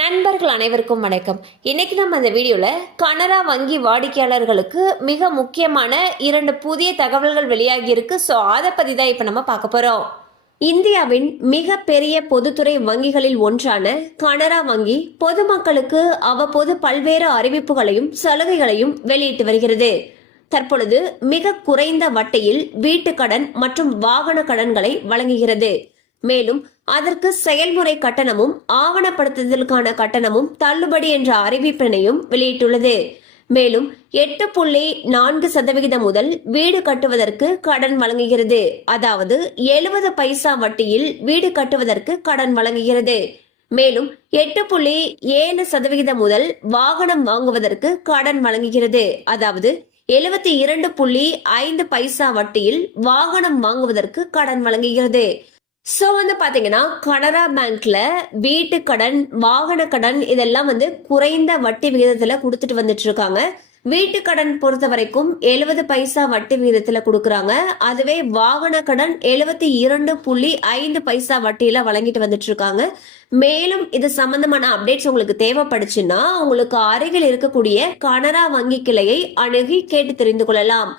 நண்பர்கள் அனைவருக்கும் வணக்கம். இன்னைக்கு நம்ம இந்த வீடியோவில் கனரா வங்கி வாடிக்கையாளர்களுக்கு மிக முக்கியமான இரண்டு புதிய தகவல்கள் வெளியாகி இருக்கு. ஸோ அதை பற்றி தான் இப்போ நம்ம பார்க்க போகிறோம் இந்தியாவின் மிக பெரிய பொதுத்துறை வங்கிகளில் ஒன்றான கனரா வங்கி பொதுமக்களுக்கு அவ்வப்போது பல்வேறு அறிவிப்புகளையும் சலுகைகளையும் வெளியிட்டு வருகிறது. தற்பொழுது மிக குறைந்த வட்டியில் வீட்டுக் கடன் மற்றும் வாகன கடன்களை வழங்குகிறது. மேலும் அதற்கு செயல்முறை கட்டணமும் ஆவணப்படுத்துதலுக்கான கட்டணமும் தள்ளுபடி என்ற அறிவிப்பினையும் வெளியிட்டுள்ளது. மேலும் எட்டு புள்ளி நான்கு சதவிகிதம் முதல் வீடு கட்டுவதற்கு கடன் வழங்குகிறது. அதாவது எழுபது பைசா வட்டியில் வீடு கட்டுவதற்கு கடன் வழங்குகிறது. மேலும் எட்டு புள்ளி ஏழு சதவிகிதம் முதல் வாகனம் வாங்குவதற்கு கடன் வழங்குகிறது. அதாவது எழுபத்தி இரண்டு புள்ளி ஐந்து பைசா வட்டியில் வாகனம் வாங்குவதற்கு கடன் வழங்குகிறது. ஸோ வந்து பாத்தீங்கன்னா கனரா பேங்க்ல வீட்டு கடன் வாகன கடன் இதெல்லாம் வந்து குறைந்த வட்டி விகிதத்துல கொடுத்துட்டு வந்துட்டு இருக்காங்க வீட்டு கடன் பொறுத்த வரைக்கும் எழுபது பைசா வட்டி விகிதத்துல கொடுக்குறாங்க. அதுவே வாகன கடன் எழுபத்தி இரண்டு புள்ளி ஐந்து பைசா வட்டியில வழங்கிட்டு வந்துட்டு இருக்காங்க மேலும் இது சம்பந்தமான அப்டேட்ஸ் உங்களுக்கு தேவைப்படுச்சுன்னா உங்களுக்கு அருகில் இருக்கக்கூடிய கனரா வங்கி கிளையை அணுகி கேட்டு தெரிந்து கொள்ளலாம்.